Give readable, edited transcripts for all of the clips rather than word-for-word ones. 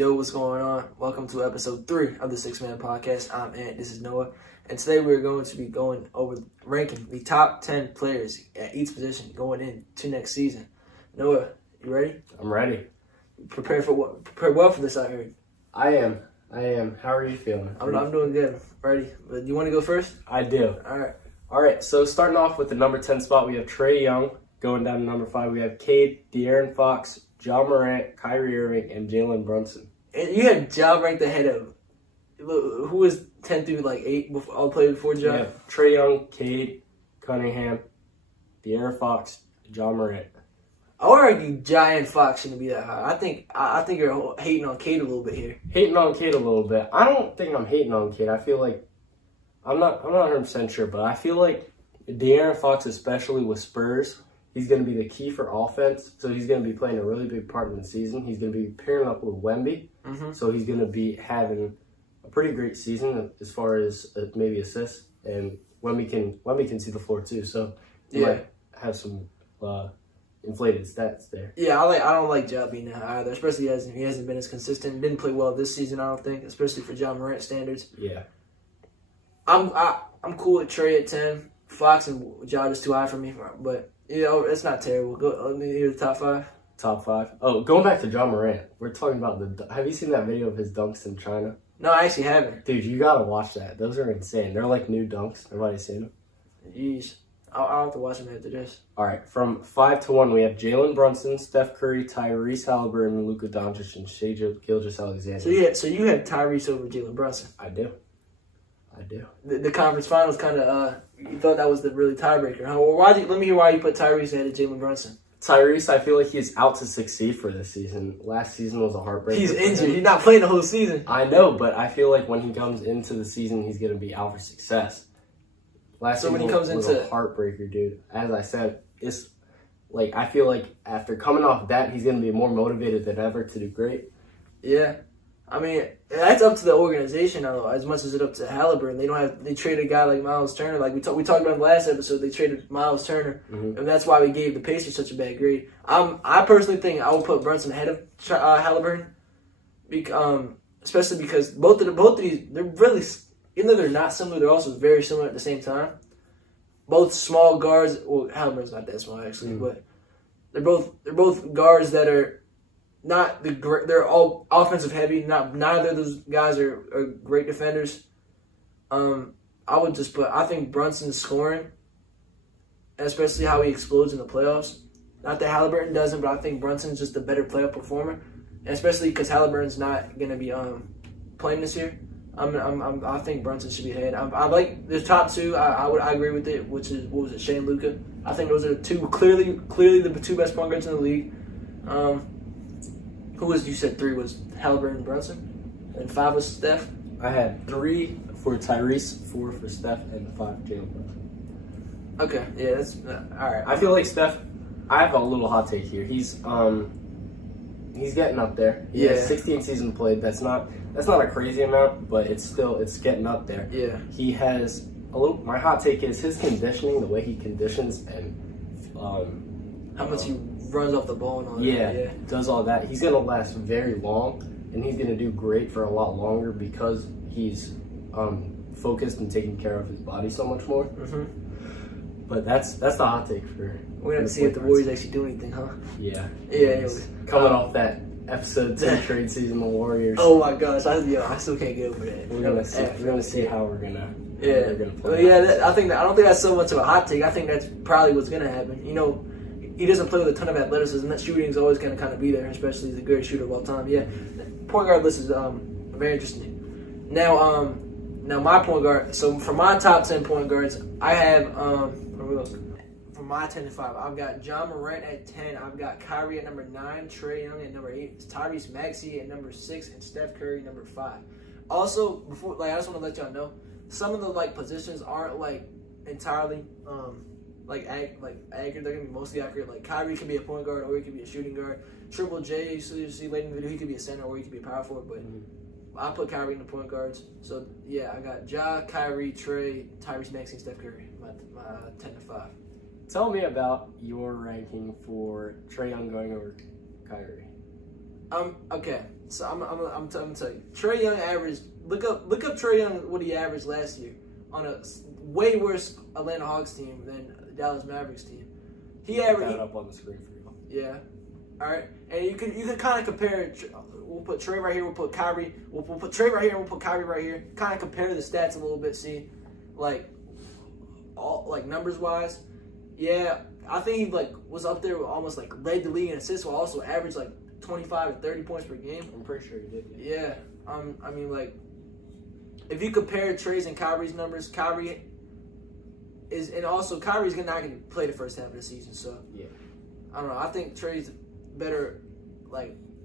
Yo, what's going on? Welcome to episode 3 of the Six Man Podcast. I'm Ant, this is Noah, and today we're going to be going over ranking the top 10 players at each position going into next season. Noah, you ready? I'm ready. Prepare well for this, I heard. I am. How are you feeling? I'm doing good. Ready? But you want to go first? I do. All right. So starting off with the number 10 spot, we have Trae Young. Going down to number 5, we have Cade, De'Aaron Fox, Ja Morant, Kyrie Irving, and Jalen Brunson. And you had Ja ranked ahead of who was 10 through 8 before all played before Ja? Yeah, Trae Young, Cade, Cunningham, De'Aaron Fox, Ja Morant. I would argue Ja and Fox shouldn't be that high. I think you're hating on Cade a little bit here. Hating on Cade a little bit. I don't think I'm hating on Cade. I feel like I'm not 100% sure, but I feel like De'Aaron Fox, especially with Spurs, he's going to be the key for offense. So he's going to be playing a really big part in the season. He's going to be pairing up with Wemby. Mm-hmm. So he's going to be having a pretty great season as far as maybe assists. And Wemby can see the floor too. So he might have some inflated stats there. Yeah, I don't like Ja being that high either. Especially he hasn't been as consistent. Didn't play well this season, I don't think, especially for Ja Morant standards. Yeah. I'm cool with Trae at 10. Fox and Ja just too high for me, but it's not terrible. Let me hear the top 5. Top 5. Oh, going back to Ja Morant, we're talking about have you seen that video of his dunks in China? No, I actually haven't. Dude, you gotta watch that. Those are insane. They're like new dunks. Everybody's seen them? Jeez. I'll have to watch them after this. All right, from 5 to 1, we have Jalen Brunson, Steph Curry, Tyrese Halliburton, Luka Doncic, and Shai Gilgeous-Alexander. So you had Tyrese over Jalen Brunson. I do. The conference finals kind of you thought that was the really tiebreaker, huh? Well, let me hear why you put Tyrese ahead of Jalen Brunson. Tyrese, I feel like he's out to succeed for this season. Last season was a heartbreaker. He's injured. He's not playing the whole season. I know, but I feel like when he comes into the season, he's going to be out for success. Last season was a heartbreaker, dude. As I said, it's like I feel like after coming off that, he's going to be more motivated than ever to do great. Yeah. I mean, that's up to the organization now, as much as it's up to Halliburton. They traded a guy like Miles Turner. Like we talked about in the last episode, they traded Miles Turner, and that's why we gave the Pacers such a bad grade. I personally think I would put Brunson ahead of Halliburton, especially because both of these, they're really, even though they're not similar, they're also very similar at the same time. Both small guards. Well, Halliburton's not that small actually, but they're both guards that are. They're all offensive heavy. Neither of those guys are great defenders. I think Brunson's scoring, especially how he explodes in the playoffs. Not that Halliburton doesn't, but I think Brunson's just a better playoff performer, and especially because Halliburton's not going to be playing this year. I think Brunson should be ahead. I like the top 2. I agree with it, which is what was it, Shai and Luka. I think those are the 2 clearly the 2 best point guards in the league. You said 3 was Halliburton and Brunson, and 5 was Steph? I had 3 for Tyrese, 4 for Steph, and 5 Jalen Brunson. Okay, yeah, that's all right. I feel like Steph. I have a little hot take here. He's getting up there. He has 16 seasons played. That's not a crazy amount, but it's getting up there. Yeah. He has a little. My hot take is his conditioning, the way he conditions, and how much he runs off the ball and all that. Yeah, does all that. He's going to last very long, and he's going to do great for a lot longer because he's focused and taking care of his body so much more. Mm-hmm. But that's the hot take for. We're going to see if the Warriors actually do anything, huh? Yeah. Yeah. Coming off that episode 2 trade season, the Warriors. Oh my gosh, I still can't get over that. We're gonna see how we're gonna. Yeah. I don't think that's so much of a hot take. I think that's probably what's gonna happen. He doesn't play with a ton of athleticism. That shooting is always going to kind of be there, especially as a great shooter of all time. Yeah, point guard list is very interesting. Now my point guard. So for my top 10 point guards, I have from my 10 to 5, I've got Ja Morant at 10. I've got Kyrie at number 9, Trae Young at number 8, Tyrese Maxey at number 6, and Steph Curry number 5. Also, I just want to let y'all know, some of the positions aren't entirely accurate. They're gonna be mostly accurate. Like Kyrie can be a point guard or he could be a shooting guard. Triple J, you see later in the video, he could be a center or he could be a power forward. But I put Kyrie in the point guards. So yeah, I got Ja, Kyrie, Trae, Tyrese Maxey, and Steph Curry. My 10 to 5. Tell me about your ranking for Trae Young going over Kyrie. Okay. So I'm telling you, Trae Young averaged. Look up Trae Young what he averaged last year on a way worse Atlanta Hawks team than Dallas Mavericks team. He averaged. That up on the screen for you. Yeah. All right, and you can kind of compare. We'll put Trae right here. We'll put Kyrie. We'll put Trae right here. And we'll put Kyrie right here. Kind of compare the stats a little bit. See, like numbers wise, yeah, I think he was up there with almost led the league in assists, while also averaged 25 to 30 points per game. I'm pretty sure he did. Yeah. I mean, if you compare Trae's and Kyrie's numbers, Kyrie's not going to play the first half of the season. So yeah, I don't know. I think Trae's better.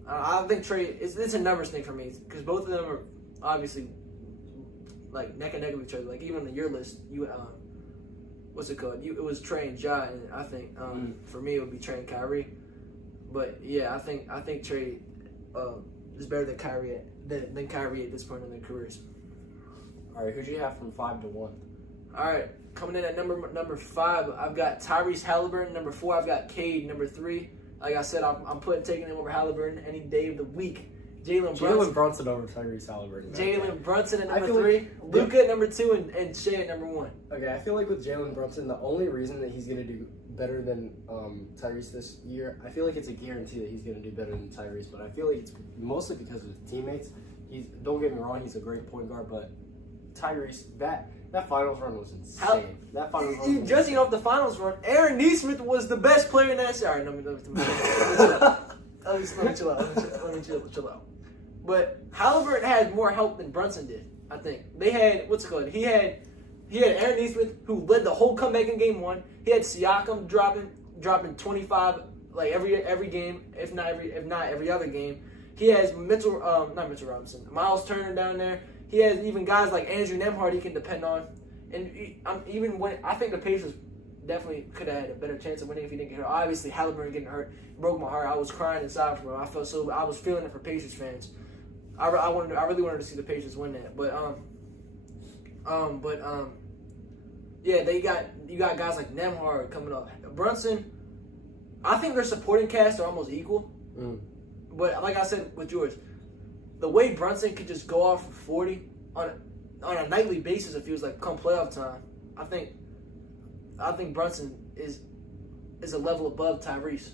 I think Trae it's a numbers thing for me because both of them are obviously neck and neck with each other. Even on your list, you what's it called? It was Trae and Ja, and I think for me it would be Trae and Kyrie. But yeah, I think Trae is better than Kyrie at this point in their careers. All right, who do you have from 5 to 1? All right, coming in at number 5, I've got Tyrese Halliburton. Number 4, I've got Cade. Number 3, like I said, I'm taking him over Halliburton any day of the week. Jalen Brunson over Tyrese Halliburton. Jalen Brunson at number 3, Luka at number 2, and Shea at number 1. Okay, I feel like with Jalen Brunson, the only reason that he's going to do better than Tyrese this year, I feel like it's a guarantee that he's going to do better than Tyrese, but I feel like it's mostly because of his teammates. Don't get me wrong, he's a great point guard, but Tyrese, that finals run was insane. That finals run was judging off the finals run, Aaron Nesmith was the best player in that. Sorry, let me chill out. But Halliburton had more help than Brunson did. I think they had He had Aaron Nesmith, who led the whole comeback in game 1. He had Siakam dropping 25 every game, if not every other game. He has not Mitchell Robinson, Miles Turner down there. He has even guys like Andrew Nembhard he can depend on. And I think the Pacers definitely could have had a better chance of winning if he didn't get hurt. Obviously, Halliburton getting hurt broke my heart. I was crying inside for him. I was feeling it for Pacers fans. I really wanted to see the Pacers win that. But yeah, you got guys like Nembhard coming up. Brunson, I think their supporting cast are almost equal. But like I said with yours, the way Brunson could just go off for 40 on a nightly basis, it feels like come playoff time. I think Brunson is a level above Tyrese.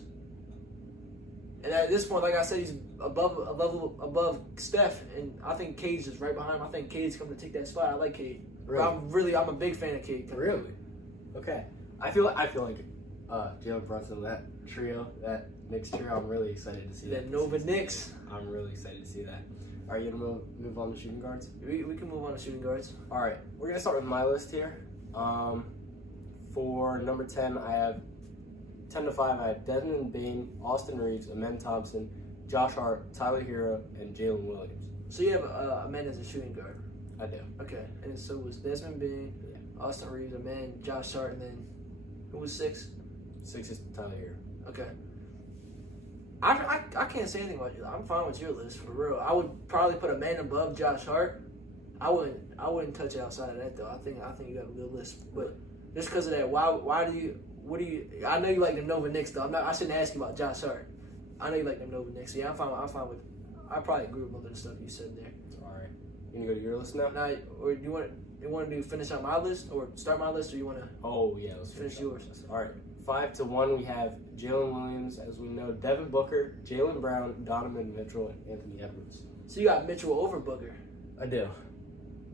And at this point, like I said, he's a level above Steph, and I think Cade's just right behind him. I think Cade's coming to take that spot. I like Cade. Really? I'm a big fan of Cade. Really? Okay. I feel like Jalen Brunson, that trio, that Knicks trio, I'm really excited to see that. Nova Knicks. I'm really excited to see that. Are you gonna move on to shooting guards? We can move on to shooting guards. All right, we're gonna start with my list here. For number 10, I have 10 to 5. I have Desmond Bane, Austin Reeves, Amen Thompson, Josh Hart, Tyler Hero, and Jalen Williams. So you have Amen as a shooting guard. I do. Okay, and so it was Desmond Bane, Austin Reeves, Amen, Josh Hart, and then who was 6? 6 is Tyler Hero. Okay. I can't say anything about you. I'm fine with your list for real. I would probably put Amen above Josh Hart. I wouldn't touch it outside of that though. I think you got a good list, but just because of that, why do you? What do you? I know you like the Nova Knicks though. I shouldn't ask you about Josh Hart. I know you like them Nova Knicks. Yeah, I'm fine with. I probably agree with most of the stuff you said there. All right. You gonna go to your list now? Now, or do you want to do finish out my list or start my list, or you want to? Oh yeah, let's finish yours. All right. 5 to 1, we have Jalen Williams, as we know, Devin Booker, Jaylen Brown, Donovan Mitchell, and Anthony Edwards. So you got Mitchell over Booker. I do.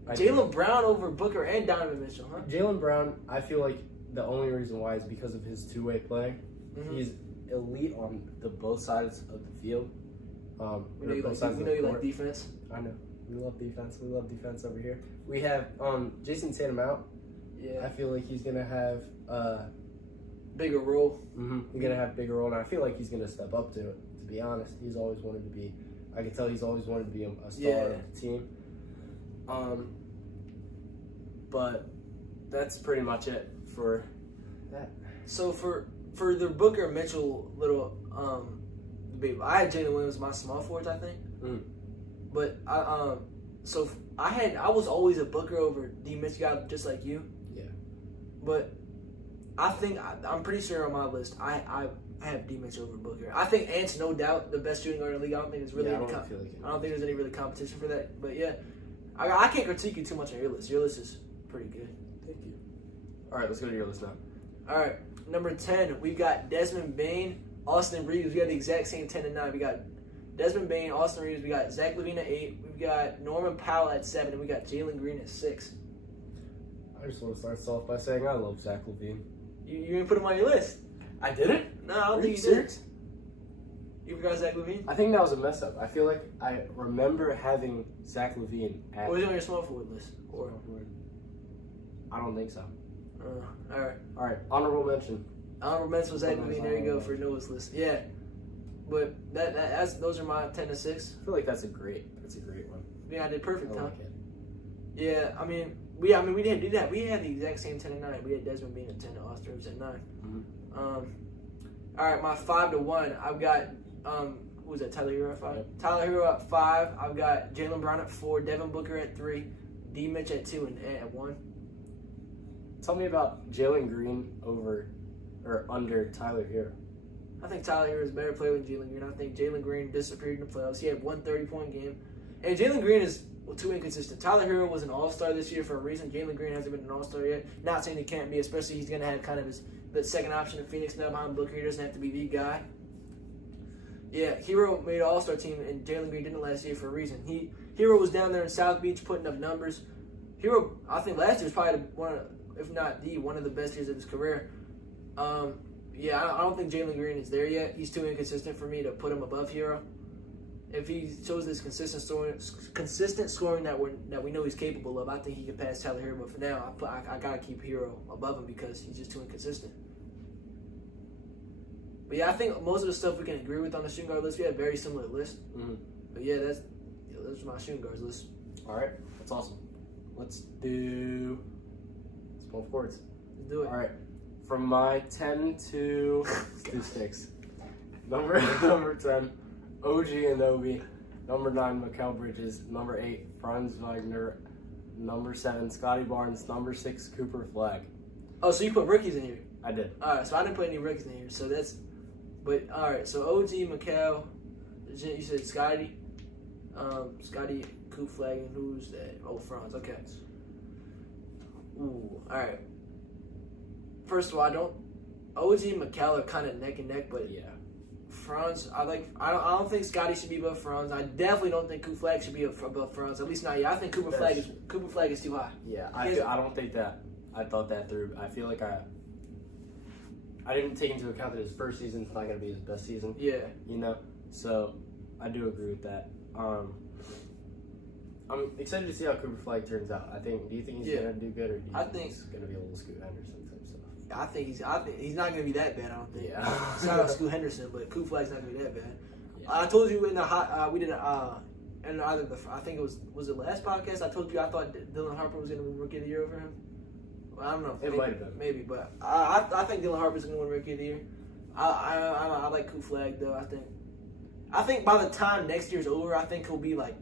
Jaylen Brown over Booker and Donovan Mitchell, huh? Jaylen Brown, I feel like the only reason why is because of his two-way play. Mm-hmm. He's elite on both sides of the field. We know you like defense. I know. We love defense. We love defense over here. We have Jason Tatum out. Yeah. I feel like he's going to have bigger role. Mm-hmm. He's going to have a bigger role, and I feel like he's going to step up to it, to be honest. He's always wanted to be, I can tell he's always wanted to be a star of the team. But that's pretty much it for that. So for the Booker Mitchell little debate, I had Jalen Williams my small forwards, I think. But I was always a Booker over D Mitch guy, just like you. Yeah. But I think I'm pretty sure on my list I I have D-Mitch over Booker. I think Ant's no doubt the best shooting guard in the league. I don't think it's really. I don't feel like it. I don't think there's any really competition for that. But yeah, I can't critique you too much on your list. Your list is pretty good. Thank you. All right, let's go to your list now. All right, number 10, we got Desmond Bane, Austin Reeves. We got the exact same 10 and 9. We got Desmond Bane, Austin Reeves. We got Zach LaVine at 8. We've got Norman Powell at 7, and we got Jalen Green at 6. I just want to start us off by saying I love Zach LaVine. You didn't put him on your list. I didn't? No, I don't Are think you you did. serious? You forgot Zach LaVine? I think that was a mess up. I feel like I remember having Zach LaVine at. Was he on your small forward list? Or I don't think so. all right. All right, honorable mention. Honorable mention was Zach LaVine. There you go for Noah's list. Yeah, but those are my 10 to 6. I feel like that's a great one. Yeah, I did perfect, I huh? like it. Yeah, we didn't do that. We had the exact same 10 and 9. We had Desmond Bean at 10 and Austin Reeves at 9. Mm-hmm. All right, my 5 to 1. I've got who was that? Tyler Hero at 5. Yep. Tyler Hero at 5. I've got Jaylen Brown at 4. Devin Booker at 3. D Mitch at 2 and Ant at 1. Tell me about Jalen Green over or under Tyler Hero. I think Tyler Hero is a better player than Jalen Green. I think Jalen Green disappeared in the playoffs. He had one 30-point game, and Jalen Green is too inconsistent. Tyler Hero was an all-star this year for a reason. Jalen Green hasn't been an all-star yet. Not saying he can't be, especially he's going to have kind of the second option in Phoenix now behind Booker. He doesn't have to be the guy. Yeah, Hero made an all-star team, and Jalen Green didn't last year for a reason. Hero was down there in South Beach putting up numbers. Hero, I think last year was probably one of, if not one of the best years of his career. Yeah, I don't think Jalen Green is there yet. He's too inconsistent for me to put him above Hero. If he shows this consistent scoring that we know he's capable of, I think he can pass Tyler Hero. But for now, I gotta keep Hero above him because he's just too inconsistent. But yeah, I think most of the stuff we can agree with on the shooting guard list. We have very similar lists. Mm-hmm. But yeah, that's my shooting guards list. All right, that's awesome. Let's do small forwards. Let's do it. All right, from my 10 to 6. Number 10, OG Anunoby. Number 9, Mikal Bridges. Number 8, Franz Wagner. Number 7, Scotty Barnes. Number 6, Cooper Flagg. Oh, so you put rookies in here? I did. All right, so I didn't put any rookies in here. So that's, but all right. So OG, Mikal, you said Scotty, Coop Flagg, and who's that? Oh, Franz. Okay. Ooh, all right. First of all, OG and Mikal are kind of neck and neck, but Yeah. Franz, I don't think Scotty should be above Franz. I definitely don't think Coop Flagg should be above Franz. At least not yet. I think Cooper Flagg is too high. Yeah, I don't think that. I thought that through. I feel like I didn't take into account that his first season's not going to be his best season. Yeah. You know, so I do agree with that. I'm excited to see how Cooper Flagg turns out. Do you think he's going to do good, or do you think he's going to be a little Scoot Henderson type stuff? I think he's not going to be that bad. I don't think. Yeah. Shout out Scoot Henderson, but Coop Flagg's not going to be that bad. Yeah. I told you in the we did and either I think it was it last podcast. I told you I thought Dylan Harper was going to win Rookie of the Year over him. Well, I don't know. It might have been. Maybe, but I think Dylan Harper's going to win Rookie of the Year. I like Coop Flagg though. I think by the time next year's over, I think he'll be like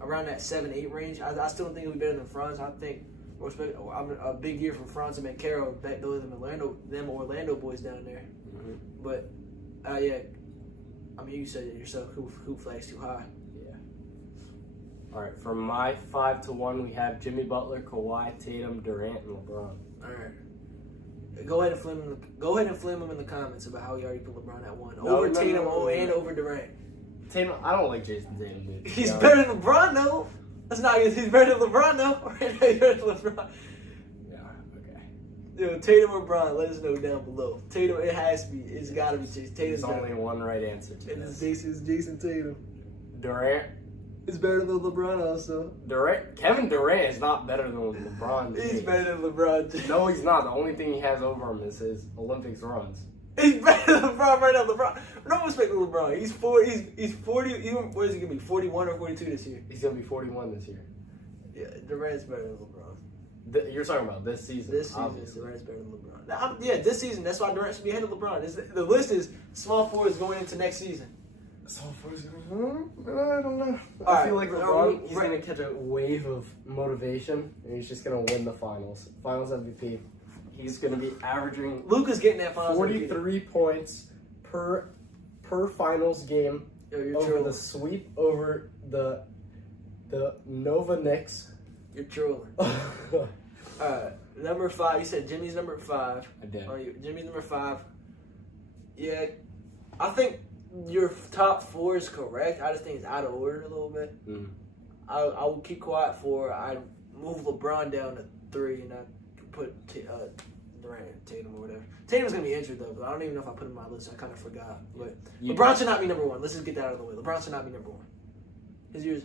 around that 7-8 range. I still don't think he'll be better than Franz. I think a big year from Franz and McCarroll, those them Orlando boys down there. Mm-hmm. But yeah, I mean you said it yourself. Hoop Flagg's too high. Yeah. All right. From my 5 to 1, we have Jimmy Butler, Kawhi, Tatum, Durant, and LeBron. All right. Go ahead and flame him in the comments about how he already put LeBron at 1 over Tatum and over Durant. Tatum, I don't like Jason Tatum, dude. He's better than LeBron, though. That's not. He's better than LeBron, though. He's better than LeBron. Yeah. Okay. Yo, Tatum or LeBron? Let us know down below. Tatum, it has to be. It's got to be Jason. Tatum's There's only one right answer to this. It's Jason Tatum. Durant. It's better than LeBron, also. Kevin Durant is not better than LeBron. He's better than LeBron. No, he's not. The only thing he has over him is his Olympics runs. He's better than LeBron right now. LeBron, no respect to LeBron. He's 40. He's 40. What is he gonna be? 41 or 42 this year? He's gonna be 41 this year. Yeah, Durant's better than LeBron. You're talking about this season. This season, obviously. Durant's better than LeBron. Yeah, this season. That's why Durant should be ahead of LeBron. The list is small forwards going into next season. Small forwards going. I don't know. I feel like LeBron. He's gonna catch a wave of motivation, and he's just gonna win the finals. Finals MVP. He's going to be averaging Luka's getting that finals 43 points per finals game Yo, you're over trolling. the sweep over the Nova Knicks. You're trolling. Number 5. You said Jimmy's number 5. I did. Jimmy's number 5. Yeah, I think your top 4 is correct. I just think it's out of order a little bit. Mm. I will keep quiet 4. I move LeBron down to 3, and I put Durant, Tatum, or whatever. Tatum's gonna be injured though, but I don't even know if I put him on my list. I kind of forgot. But LeBron should not be number 1. Let's just get that out of the way. LeBron should not be number 1. His years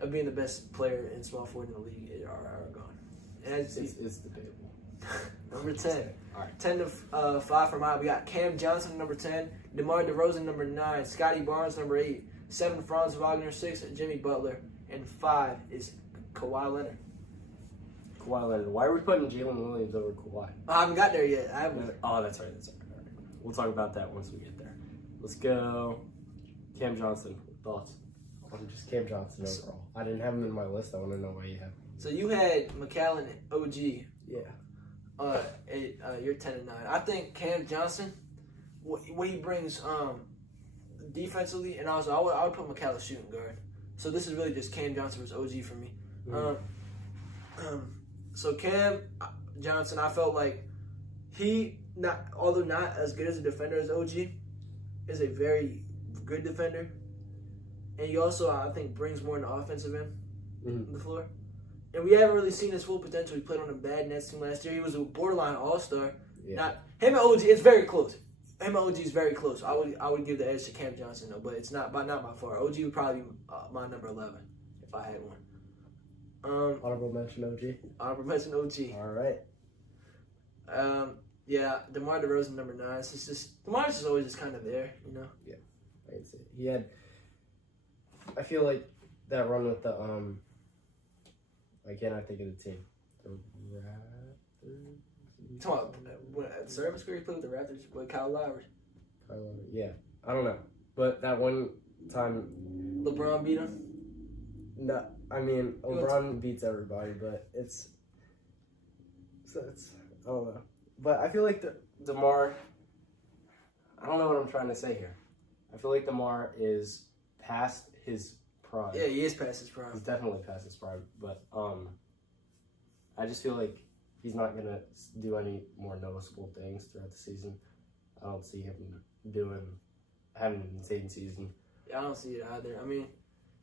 of being the best player in small forward in the league are gone. And It's debatable. Number 10. All right. 10 to 5 for mine. We got Cam Johnson, number 10. DeMar DeRozan, number 9. Scotty Barnes, number 8. 7, Franz Wagner. 6, Jimmy Butler. And 5 is Kawhi Leonard. Kawhi Leonard. Why are we putting Jalen Williams over Kawhi? I haven't got there yet. I haven't. Oh, that's right. All right. We'll talk about that once we get there. Let's go. Cam Johnson. Thoughts? I'm just Cam Johnson overall. I didn't have him in my list. I want to know why you have him. So you had McAllen, OG. Yeah. You're 10 and 9. I think Cam Johnson, what he brings defensively, and also I would put McAllen shooting guard. So this is really just Cam Johnson versus OG for me. Mm-hmm. So Cam Johnson, I felt like although not as good as a defender as OG, is a very good defender. And he also, I think, brings more in the offensive end of the floor. And we haven't really seen his full potential. He played on a bad Nets team last year. He was a borderline all-star. Yeah. Not him and OG. It's very close. Him and OG is very close. I would give the edge to Cam Johnson though, but it's not by far. OG would probably be my number 11 if I had one. Honorable mention OG. Honorable mention OG. All right. Yeah, DeMar DeRozan number 9. It's just DeMar's is always just kind of there, you know. Yeah, I can see it. He had. I feel like that run with the I cannot think of the team. The Raptors. Talking about at Service where he played with the Raptors with Kyle Lowry. Yeah, I don't know, but that one time LeBron beat him. No, I mean LeBron beats everybody, but it's I don't know. But I feel like DeMar. I don't know what I'm trying to say here. I feel like DeMar is past his prime. Yeah, he is past his prime. He's definitely past his prime, but I just feel like he's not gonna do any more noticeable things throughout the season. I don't see him having an insane season. Yeah, I don't see it either. I mean,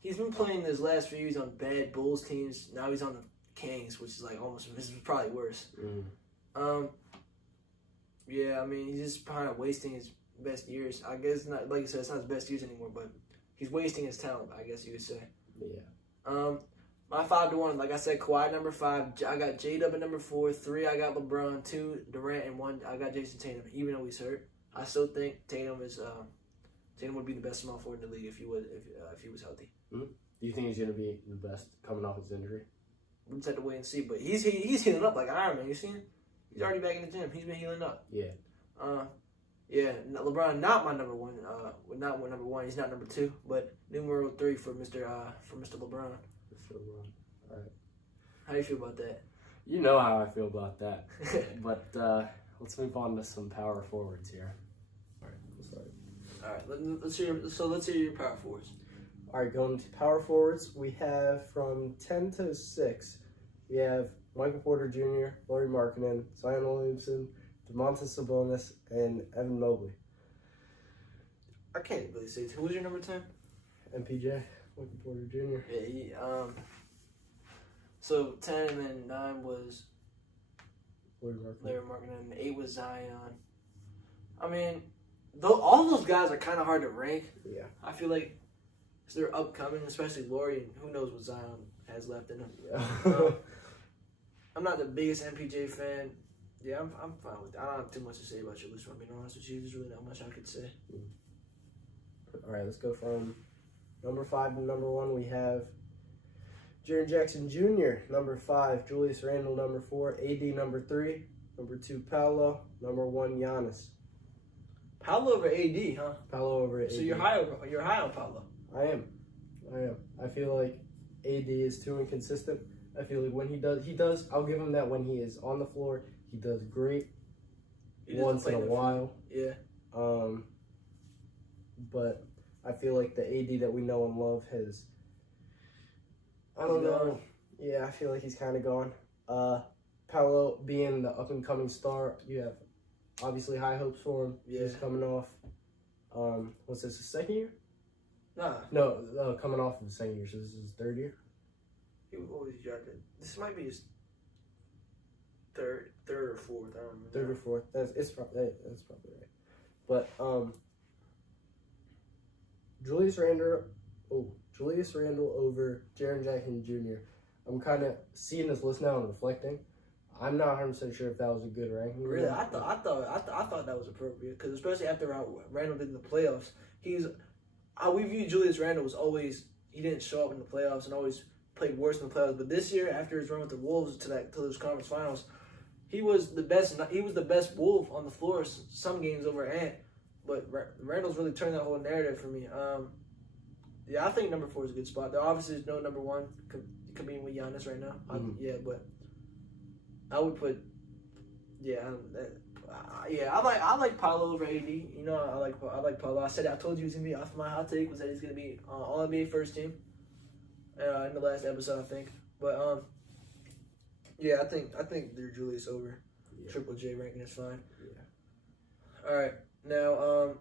he's been playing this last few years on bad Bulls teams. Now he's on the Kings, which is like this is probably worse. Yeah, I mean, he's just kind of wasting his best years. I guess not, like you said, it's not his best years anymore, but he's wasting his talent, I guess you could say. Yeah. My 5 to 1, like I said, Kawhi number 5. I got J-Dub at number 4. 3, I got LeBron. 2, Durant, and 1, I got Jason Tatum. Even though he's hurt, I still think Tatum would be the best small forward in the league if he was healthy. Do you think he's gonna be the best coming off his injury? We just have to wait and see. But he's healing up like Iron Man. You seen him? He's already back in the gym. He's been healing up. Yeah. Yeah. LeBron not my number 1. Not number 1. He's not number 2. But numero 3 for Mr. LeBron. All right. How do you feel about that? You know how I feel about that. But let's move on to some power forwards here. All right. Let's hear your power forwards. All right, going to power forwards, we have from 10 to 6, we have Michael Porter Jr., Lauri Markkanen, Zion Williamson, Domantas Sabonis, and Evan Mobley. I can't really say it. Who was your number 10? MPJ, Michael Porter Jr. Yeah, so 10 and then 9 was Lauri Markkanen, and 8 was Zion. I mean, all those guys are kind of hard to rank. Yeah. I feel like they're upcoming, especially Lauri, and who knows what Zion has left in him. Yeah. I'm not the biggest MPJ fan. Yeah, I'm fine with that. I don't have too much to say about your list, if I'm being honest with you. There's really not much I could say. All right, let's go from number 5 to number 1. We have Jaren Jackson Jr., number 5, Julius Randle, number 4, AD, number 3, number 2, Paolo, number 1, Giannis. Paolo over AD, huh? Paolo over AD. So you're high on Paolo. I am. I feel like AD is too inconsistent. I feel like when he does, I'll give him that when he is on the floor, he does great once in a while. Yeah. but I feel like the AD that we know and love has. I don't He's know. gone. Yeah, I feel like he's kind of gone. Paolo being the up and coming star, you have obviously high hopes for him. Yeah. He's coming off. What's this? His second year? Nah, No, coming off of the second year. So this is his third year. he was always drafted. This might be his third or fourth. I don't remember. Third or fourth. That's probably right. But Julius Randle over Jaren Jackson Jr. I'm kind of seeing this list now and reflecting. I'm not 100% sure if that was a good ranking. Really, I thought that was appropriate because especially after Randall did in the playoffs, we view Julius Randle was always he didn't show up in the playoffs and always played worse in the playoffs. But this year, after his run with the Wolves to those conference finals, he was the best. He was the best Wolf on the floor some games over Ant. But Randall's really turned that whole narrative for me. Yeah, I think number 4 is a good spot. There obviously is no number 1 competing with Giannis right now. Mm-hmm. But I would put. Yeah, I like Paolo over AD. You know, I like Paolo. I told you he was gonna be off my hot take was that he's gonna be All NBA first team. In the last episode, I think. But yeah, I think they're Julius over Triple J ranking is fine. Yeah. All right, now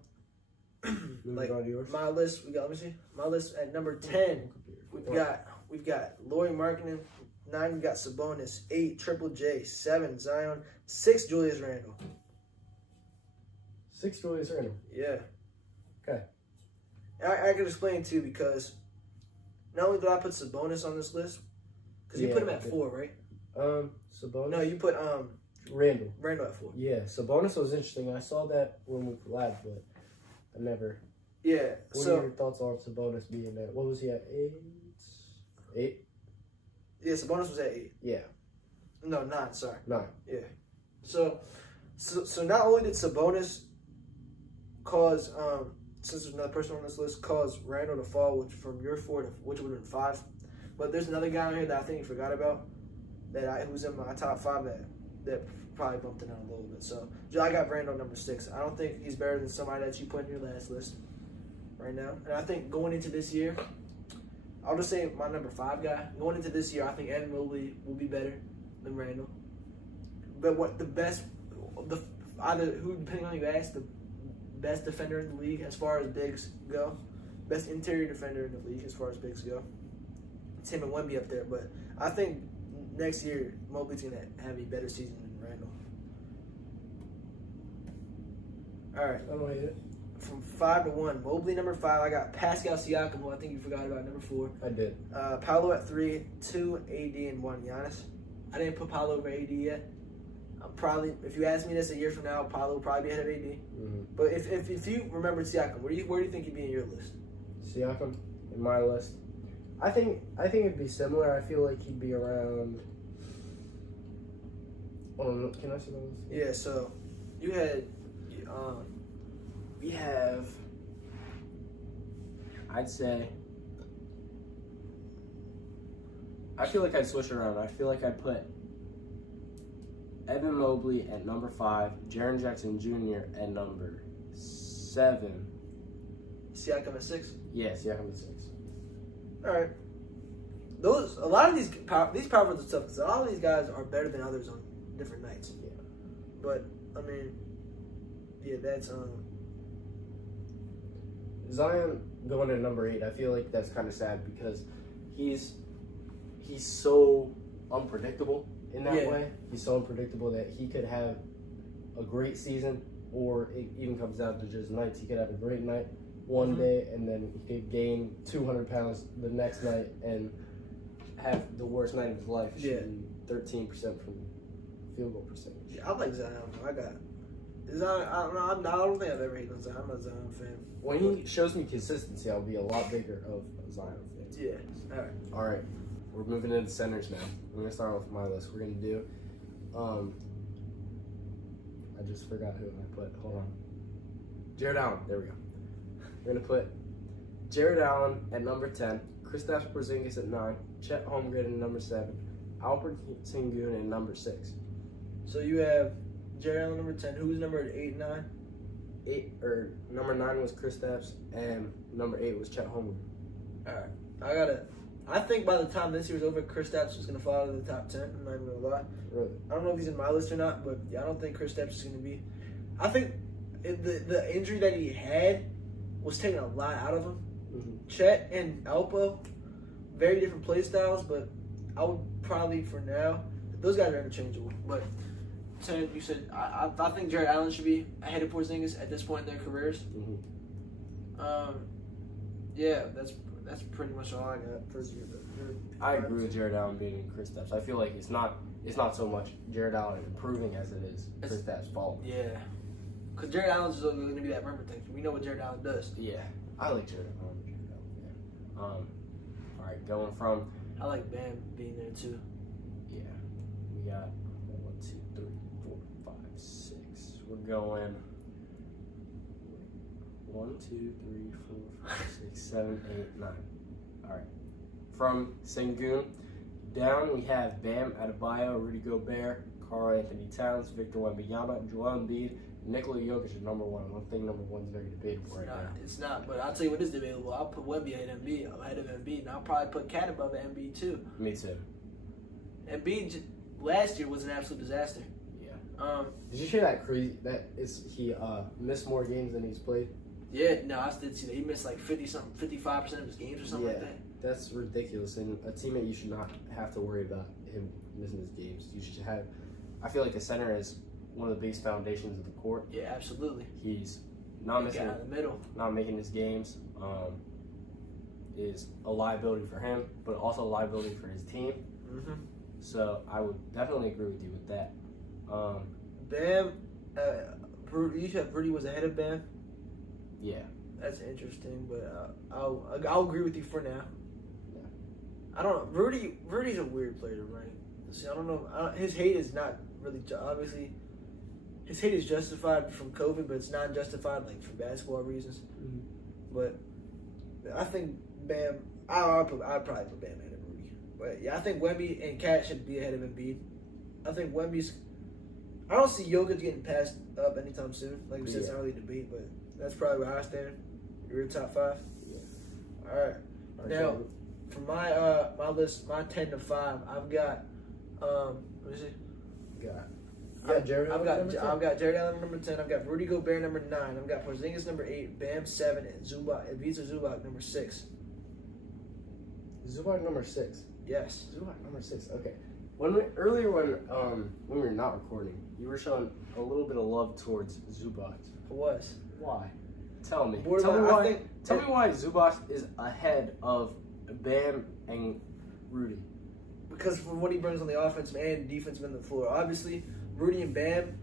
Moving on to yours. my list. Let me see. My list at number 10. We've got Lauri Markkanen. 9, we got Sabonis. 8, Triple J. 7, Zion. 6, Julius Randle. 6 Julius Randle. Yeah. Okay. I can explain too because not only did I put Sabonis on this list, because you put him at 4, right? Sabonis. No, you put Randle at 4. Yeah, Sabonis was interesting. I saw that when we collabed, but I never. Yeah. What are your thoughts on Sabonis being at? What was he at? 8? Yeah, Sabonis was at 8. Yeah. No, 9. Sorry. 9. Yeah. So not only did Sabonis cause since there's another person on this list cause Randall to fall, which from your 4 to which would have been 5, but there's another guy on here that I think you forgot about who's in my top 5 that probably bumped it down a little bit. So I got Randall number 6. I don't think he's better than somebody that you put in your last list right now, and I think going into this year. I'll just say my number 5 guy. Going into this year, I think Evan Mobley will be better than Randall. But depending on who you ask, the best defender in the league as far as bigs go, best interior defender in the league as far as bigs go. It's him and Wemby up there, but I think next year Mobley's gonna have a better season than Randall. All right. I don't hate it. From 5 to 1, Mobley number 5. I got Pascal Siakam, who I think you forgot about, number 4. I did. Paolo at 3, 2 AD and 1 Giannis. I didn't put Paolo over AD yet. If you ask me this a year from now, Paolo will probably be ahead of AD. Mm-hmm. But if you remember Siakam, where do you think he'd be in your list? Siakam in my list. I think it'd be similar. I feel like he'd be around. Oh, can I see those? Yeah. So you had. We have, I'd say, I feel like I'd switch around. I feel like I'd put Evan Mobley at number 5, Jaren Jackson Jr. at number 7. Siakam at 6. Yeah, Siakam at 6. All right. A lot of these power forwards are tough because a lot of these guys are better than others on different nights. Yeah. But I mean, yeah, that's Zion going at number 8, I feel like that's kind of sad because he's so unpredictable in that way. He's so unpredictable that he could have a great season, or it even comes down to just nights. He could have a great night one day, and then he could gain 200 pounds the next night and have the worst night of his life, shooting 13% from field goal percentage. Yeah, I like Zion. Zion, I don't think I've ever hated on Zion. I'm a Zion fan. When he shows me consistency, I'll be a lot bigger of a Zion fan. Yeah. All right. We're moving into centers now. We're gonna start off with my list. We're gonna do. I just forgot who I put. Hold on. Jared Allen. There we go. We're gonna put Jared Allen at number 10, Kristaps Porzingis at 9, Chet Holmgren at number 7, Alfred Sengun at number 6. So you have Jared Allen number 10. Who's number 8 and 9? number 9 was Kristaps, and number 8 was Chet Holmgren. All right, I think by the time this year's over, Kristaps is going to fall out of the top 10. I'm not even going to lie. Really? I don't know if he's in my list or not, but yeah, I don't think Kristaps is going to be. I think the injury that he had was taking a lot out of him. Mm-hmm. Chet and Alpo, very different play styles, but I would probably, for now, those guys are interchangeable. But you said I think Jared Allen should be ahead of Porzingis at this point in their careers. Mm-hmm. Yeah, that's pretty much all I got for I agree with Jared Allen being in Kristaps. I feel like it's not so much Jared Allen improving as it is Kristaps' fault. Yeah, because Jared Allen's going to be that rumor thing. We know what Jared Allen does. Yeah, I like Jared Allen. Yeah. All right, going from. I like Bam being there too. Yeah, we got 1, 2, 3, 4, 5, 6. We're going 1, 2, 3, 4, 5, 6, 7, 8, 9. All right. From Sengun down, we have Bam Adebayo, Rudy Gobert, Karl Anthony Towns, Victor Wembanyama, Joel Embiid, Nikola Jokic is number 1. I don't think number 1 is very debatable right now. It's not, but I'll tell you what is debatable. I'll put Wemby ahead of Embiid, and I'll probably put Cat above Embiid too. Me too. Embiid last year was an absolute disaster. Yeah. Did you hear that he missed more games than he's played? Yeah, no, I did see that. He missed like 55% of his games or something like that. That's ridiculous. And a teammate, you should not have to worry about him missing his games. You should have. I feel like the center is one of the biggest foundations of the court. Yeah, absolutely. He's not missing in the middle, not making his games. Is a liability for him, but also a liability for his team. Mm-hmm. So I would definitely agree with you with that. Bam, you said Rudy was ahead of Bam. Yeah, that's interesting, but I'll agree with you for now. Yeah. I don't know. Rudy's a weird player to rank. See, I don't know. His hate is not really obviously. His hate is justified from COVID, but it's not justified like for basketball reasons. Mm-hmm. But I think Bam. I'd probably put Bam ahead of Rudy. But yeah, I think Wemby and Cat should be ahead of Embiid. I think Wemby's. I don't see Jokic getting passed up anytime soon. Like we said, it's not really a debate, but that's probably where I stand. You're in top 5. Yeah. All right. Now, for my my list, my 10 to 5, I've got let me see. I've got Jared Allen number 10. I've got Rudy Gobert number 9. I've got Porzingis number 8. Bam 7, and Zubac number 6. Zubac number 6. Yes. Zubac number 6. Okay. Earlier when we were not recording, you were showing a little bit of love towards Zubac. I was. Why? Tell me. Tell me why Zubac is ahead of Bam and Rudy. Because from what he brings on the offensive and defensive end of the floor. Obviously, Rudy and Bam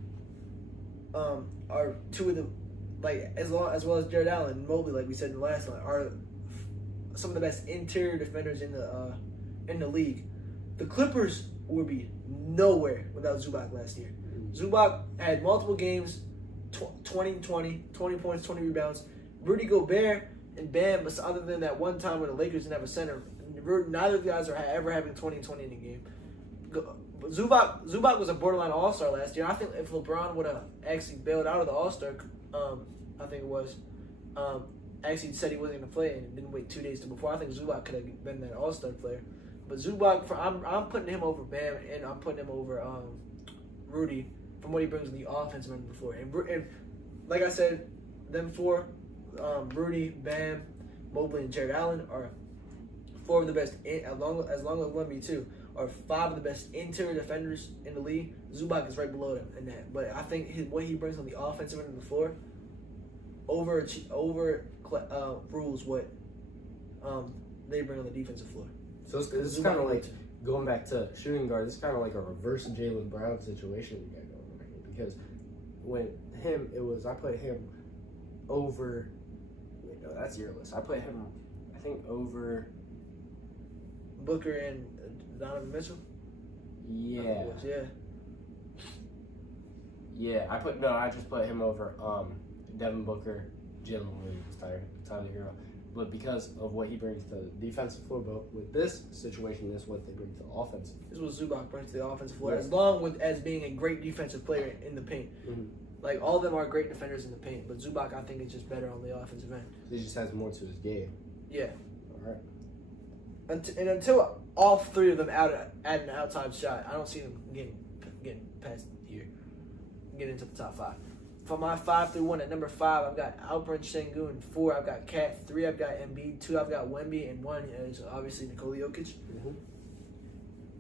are two of the, like, as well as Jared Allen and Mobley, like we said in the last line, are some of the best interior defenders in the league. The Clippers would be nowhere without Zubac last year. Zubac had multiple games, 20 points, 20 rebounds. Rudy Gobert and Bam, but other than that one time when the Lakers didn't have a center, neither of the guys are ever having 20 in a game. Zubac was a borderline All-Star last year. I think if LeBron would have actually bailed out of the All-Star, I think it was, actually said he wasn't going to play and didn't wait 2 days before, I think Zubac could have been that All-Star player. But Zubac, I'm putting him over Bam, and I'm putting him over Rudy from what he brings on the offensive end of the floor. And like I said, them four, Rudy, Bam, Mobley, and Jared Allen are 4 of the best, as long as Wemby too, are 5 of the best interior defenders in the league. Zubac is right below them in that. But I think what he brings on the offensive end of the floor rules what they bring on the defensive floor. So it's kind of like, going back to shooting guard, it's kind of like a reverse Jaylen Brown situation we got going right here. Because I put him over, wait, no, that's your list. I put him, I think, over Booker and Donovan Mitchell? Yeah. I just put him over Devin Booker, Jalen Williams, Tyler Hero. But because of what he brings to the defensive floor, but with this situation, this is what they bring to the offensive. This is what Zubac brings to the offensive floor, as long as being a great defensive player in the paint. Mm-hmm. Like, all of them are great defenders in the paint, but Zubac, I think, is just better on the offensive end. He just has more to his game. Yeah. All right. And until all three of them add an outside shot, I don't see them getting past here, getting into the top 5. For my 5 through 1, at number 5, I've got Alperen Sengun. 4, I've got Kat. 3, I've got Embiid. 2, I've got Wemby, and 1 is obviously Nikola Jokic. Mm-hmm.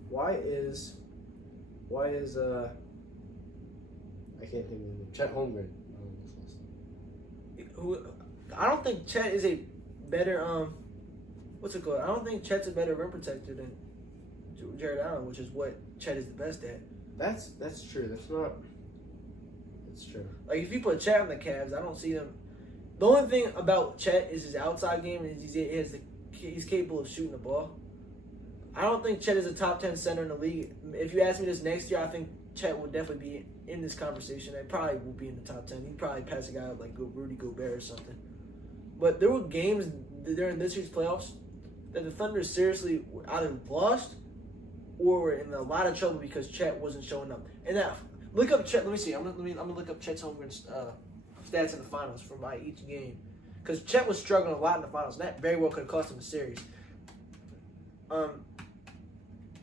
Why is I can't think of his name. Chet Holmgren. Who I don't think Chet is a better what's it called? I don't think Chet's a better rim protector than Jared Allen, which is what Chet is the best at. That's true. That's true. Like, if you put Chet on the Cavs, I don't see them. The only thing about Chet is his outside game, and he's capable of shooting the ball. I don't think Chet is a top 10 center in the league. If you ask me this next year, I think Chet will definitely be in this conversation. I probably will be in the top 10. He'd probably pass a guy like Rudy Gobert or something. But there were games during this year's playoffs that the Thunder seriously either lost or were in a lot of trouble because Chet wasn't showing up. And that, look up Chet. Let me see. I'm gonna look up Chet Holmgren's stats in the finals from by each game, because Chet was struggling a lot in the finals, and that very well could have cost him a series.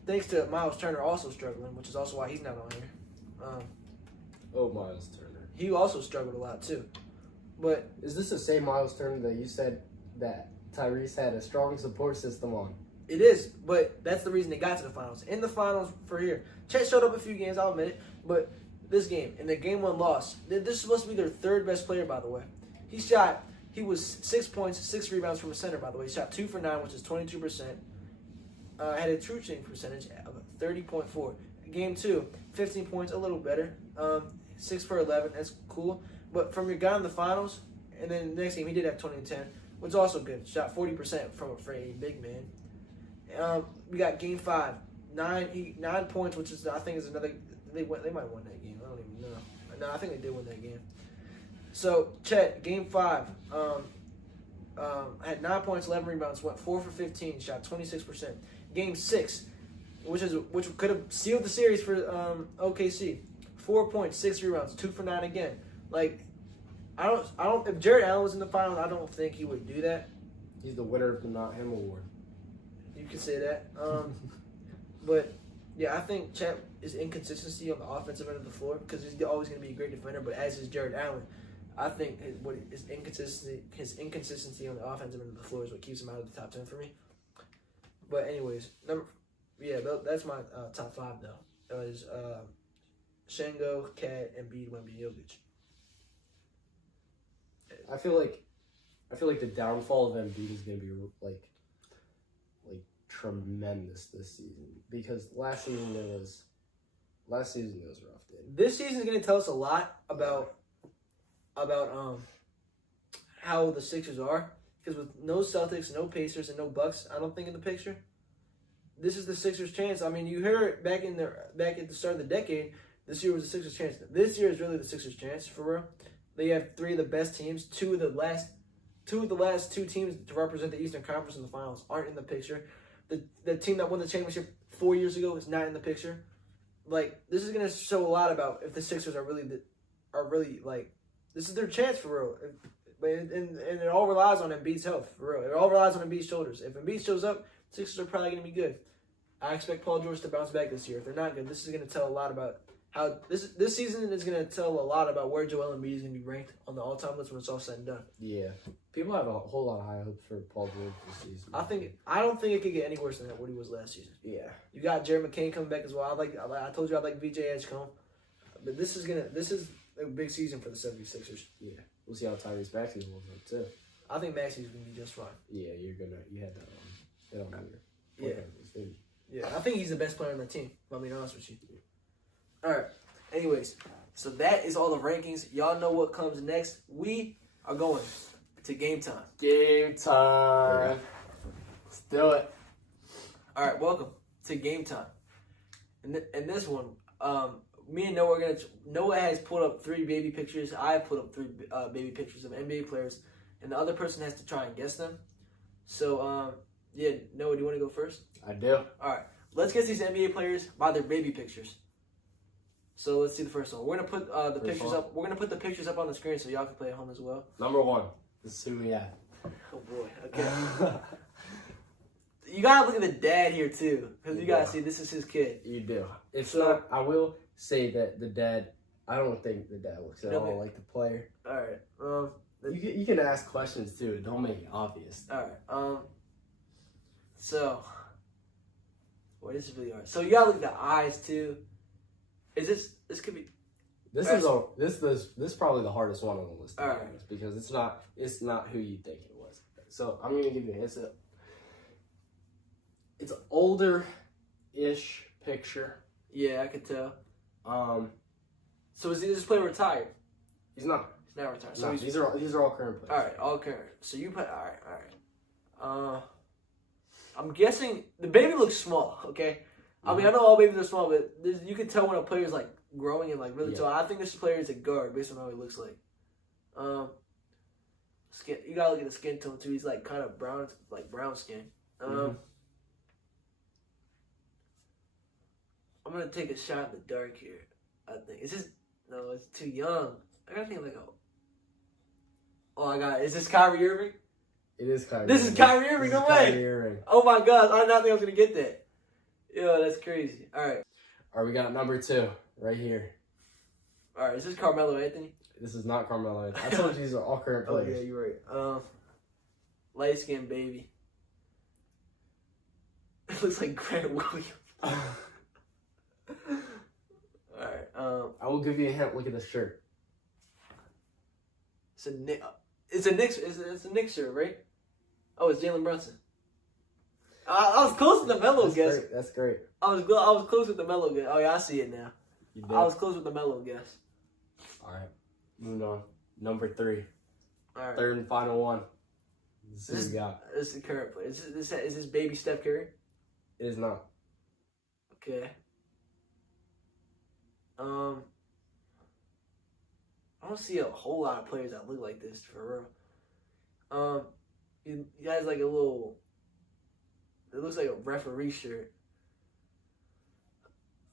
Thanks to Miles Turner also struggling, which is also why he's not on here. Miles Turner. He also struggled a lot too. But is this the same Miles Turner that you said that Tyrese had a strong support system on? It is, but that's the reason they got to the finals. In the finals for here, Chet showed up a few games, I'll admit it, but this game, in the game 1 loss, this is supposed to be their 3rd best player, by the way. He was 6 points, 6 rebounds from a center, by the way. He shot 2 for 9, which is 22%. Had a true shooting percentage of 30.4. Game 2, 15 points, a little better. 6 for 11, that's cool. But from your guy in the finals, and then the next game he did have 20 and 10, which is also good. Shot 40% for a big man. We got game 5, 9 points, which is, I think, is another. They might have won that game. I don't even know. No, I think they did win that game. So Chet, game 5, had 9 points, 11 rebounds, went 4 for 15, shot 26%. Game 6, which could have sealed the series for OKC, 4 points, 6 rebounds, 2 for 9 again. Like, I don't. If Jared Allen was in the finals, I don't think he would do that. He's the winner of the Not Him Award. You could say that. But yeah, I think Chet is inconsistency on the offensive end of the floor, because he's always going to be a great defender. But as is Jared Allen, I think his inconsistency on the offensive end of the floor is what keeps him out of the top 10 for me. But anyways, that's my top 5 though. It was Shengo, Kat, Embiid, Wemby, Jokic. I feel like the downfall of Embiid is going to be like tremendous this season, because last season it was rough, dude. This season is going to tell us a lot about how the Sixers are, because with no Celtics, no Pacers, and no Bucks, I don't think in the picture, this is the Sixers' chance. I mean, you heard it back at the start of the decade. This year was the Sixers' chance. This year is really the Sixers' chance for real. They have 3 of the best teams. 2 of the last 2 teams to represent the Eastern Conference in the finals aren't in the picture. The team that won the championship 4 years ago is not in the picture. Like, this is gonna show a lot about if the Sixers are really like, this is their chance for real. And it all relies on Embiid's health, for real. It all relies on Embiid's shoulders. If Embiid shows up, Sixers are probably going to be good. I expect Paul George to bounce back this year. If they're not good, this is going to tell a lot about how this season is going to tell a lot about where Joel Embiid is going to be ranked on the all-time list when it's all said and done. Yeah, people have a whole lot of high hopes for Paul George this season. I don't think it could get any worse than what he was last season. Yeah, you got Jared McCain coming back as well. I told you I like VJ Edgecombe, but this is a big season for the 76ers. Yeah, we'll see how Tyrese Maxey holds up too. I think Maxey's going to be just fine. Yeah, you had that hit on here. Yeah, I think he's the best player on the team, if I'm being honest with you. All right. Anyways, so that is all the rankings. Y'all know what comes next. We are going to game time. Game time. Let's do it. All right, welcome to game time. And this one, me and Noah Noah has pulled up 3 baby pictures. I have put up 3 baby pictures of NBA players, and the other person has to try and guess them. So, yeah, Noah, do you want to go first? I do. All right, let's guess these NBA players by their baby pictures. So let's see the first one. We're gonna put the First pictures one? up. We're gonna put the pictures up on the screen so y'all can play at home as well. Number 1. This is who we have. Oh boy. Okay. You gotta look at the dad here too, because you gotta see this is his kid. You do. It's So- not. I will say that the dad. I don't think the dad looks at all like the player. All right. You can ask questions too. Don't make it obvious. All right. So, what is really hard? So you gotta look at the eyes too. Is this could be? This is probably the hardest one on the list. All right. Because it's not who you think it was. So I'm gonna give you it's an older-ish picture. Yeah, I could tell. So So is this player retired? he's not. He's not retired. No, So these are all current players. all right, all current. So you put all right. I'm guessing the baby looks small. Okay, I mean I know all babies are small, but you can tell when a player's like growing and like really tall. I think this player is a guard based on how he looks like. Skin. You gotta look at the skin tone too. He's like kind of brown, like brown skin. I'm gonna take a shot in the dark here. I think no, it's too young. I gotta think like oh I got it. Is this Kyrie Irving? It is Kyrie. This is Kyrie Irving. No way. Kyrie Irving. Oh my God! I did not think I was gonna get that. Yo, that's crazy. All right. All right, we got number 2 right here. All right. Is this Carmelo Anthony? This is not Carmelo. I told you these are all current Oh players. yeah, you're right. Light skinned baby. It looks like Grant Williams. All right. I will give you a hint. Look at the shirt. It's a Knicks. It's a Knicks shirt, right? Oh, it's Jalen Brunson. I was close with the Melo guess. Great. That's great. I was close with the Melo guess. Oh yeah, I see it now. You did. I was close with the Melo guess. All right. Moving on. Number 3. All right. Third and final one. This is who we got. This is the current player. Is this baby Steph Curry? It is not. Okay. I don't see a whole lot of players that look like this for real. He has like a little. It looks like a referee shirt.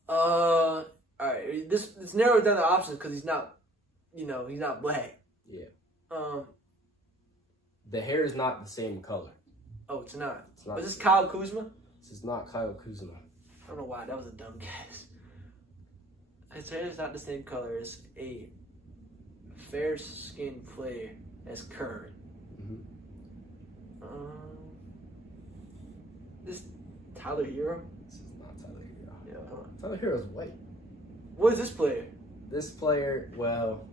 All right. This narrows down the options because he's not, he's not black. Yeah. Um. The hair is not the same color. Oh, it's not. It's not. Is this Kyle Kuzma? This is not Kyle Kuzma. I don't know why. That was a dumb guess. His hair is not the same color as a fair-skinned player as current. Mm-hmm. This Tyler Hero? This is not Tyler Hero. Yeah, come on. Tyler Hero's white. What is this player? This player, well,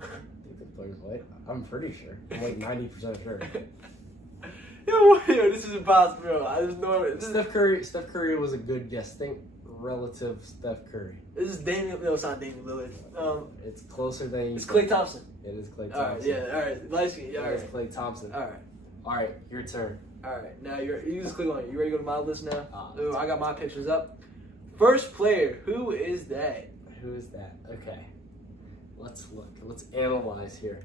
I think the player's white. I'm pretty sure. I'm like 90% sure. Yo, this is impossible. Bro. I just know it. Steph Curry was a good guess. Think relative Steph Curry. This is Damian. No, it's not Damian Lillard. It's closer than you it's think. Klay Thompson. It is Klay Thompson. All right, yeah, all right. Light skin. Yeah, all It's right. Klay Thompson. All right, All right, your turn. all right. Now you just click on it. You ready to go to my list now? Ah. Ooh, I got my pictures up. First player. Who is that? Who is that? Okay. Let's look. Let's analyze here.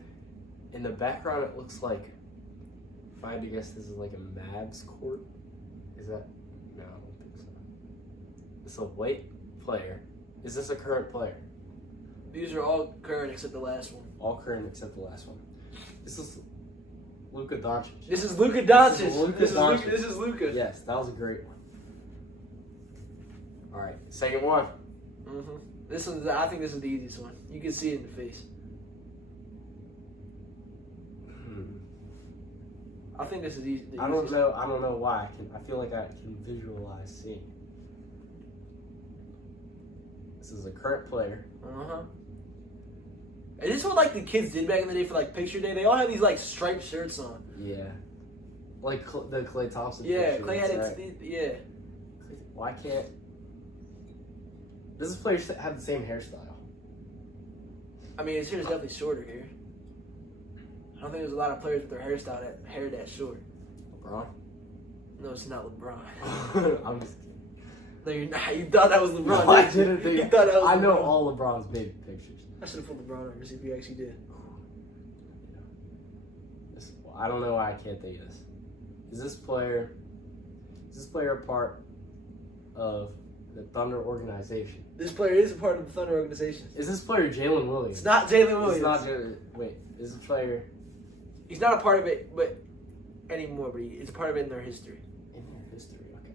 In the background, it looks like, if I had to guess, this is like a Mavs court. Is that? No, I don't think so. It's a white player. Is this a current player? These are all current except the last one. All current except the last one. This is Luka Doncic. This is Luka Doncic. This is Luka Doncic. This is Luka. Yes, that was a great one. All right, second one. Mm-hmm. This one's. I think this is the easiest one. You can see it in the face. I think this is easy. I don't know. I don't know why. I feel like I can visualize seeing. This is a current player. Uh-huh. And this is what like the kids did back in the day for like picture day. They all had these like striped shirts on. Yeah. Like the Klay Thompson. Yeah, picture, Clay had it. right. Yeah. Why can't? Does this player have the same hairstyle? I mean, his hair is definitely shorter here. I don't think there's a lot of players with their hair that short. LeBron? No, it's not LeBron. I'm just kidding. No, you're not. You thought that was LeBron. No, I didn't think. You thought that was I know LeBron. all LeBron's baby pictures. I should have put LeBron on to see if you actually did. I don't know why I can't think of this. Is this player a part of the Thunder organization. This player is a part of the Thunder organization. Is this player Jalen Williams? It's not Jalen Williams. It's not Jalen. Wait, is this player He's not a part of it, but anymore. But he's a part of it in their history. in their history? Okay.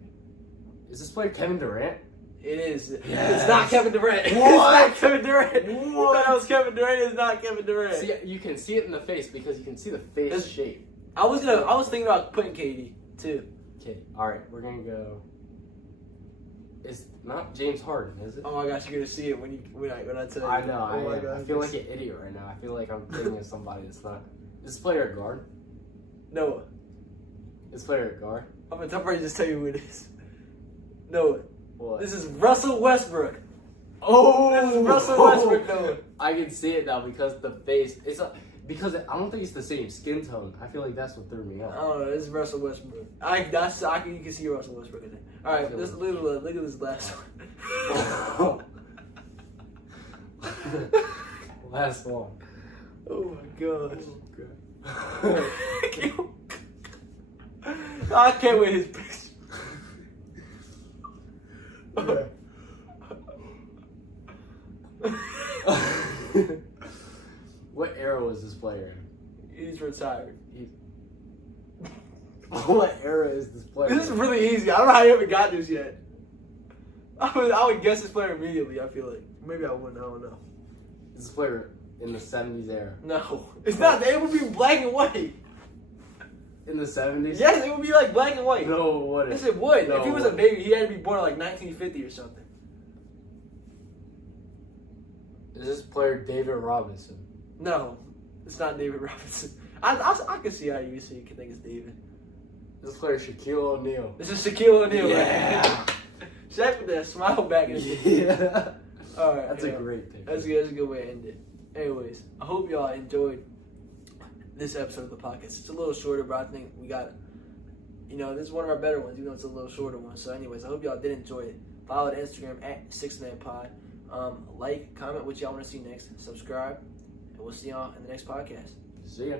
Is this player Kevin Durant? It is. Yes. It's not Kevin Durant. It's What? not Kevin Durant. What? You thought that was Kevin Durant. It's not Kevin Durant. See, you can see it in the face because you can see the face It's- shape. I was thinking about putting KD too. Okay, all right, we're gonna go. It's not James Harden, is it? Oh my gosh, you're gonna see it when I tell you. I know. Oh my I gosh. feel like an idiot right now. I feel like I'm thinking of somebody that's not. Is this player a guard? Noah. Is this player a guard? I'm gonna just tell you who it is. Noah. What? This is Russell Westbrook. Oh, This is Russell Westbrook, Noah. I can see it now because the face. It's a, because I don't think it's the same skin tone. I feel like that's what threw me I off. don't know. This is Russell Westbrook. You can see Russell Westbrook in there. All right, look at this last one. Last one. Oh my gosh. Okay. I can't wait his picture. What era was this player in? He's retired. What era is this player? This is really easy. I don't know how you haven't got this yet. I would guess this player immediately. I feel like maybe I wouldn't. I don't know. This player in the 70s era. No, it's not. It would be black and white. In the 70s? Yes, it would be like black and white. No, what? Yes, it would. No, if he was what? a baby, he had to be born in like 1950 or something. Is this player David Robinson? No, it's not David Robinson. I can see how you can think it's David. This player Shaquille O'Neal. This is Shaquille O'Neal. Yeah. Right? Shaq with that smile back in his Yeah. All right. That's a great pick. That's a good way to end it. Anyways, I hope y'all enjoyed this episode of the podcast. It's a little shorter, but I think we got, this is one of our better ones, even though it's a little shorter one. So anyways, I hope y'all did enjoy it. Follow the Instagram at 6manpod. Like, comment what y'all want to see next. Subscribe, and we'll see y'all in the next podcast. See ya.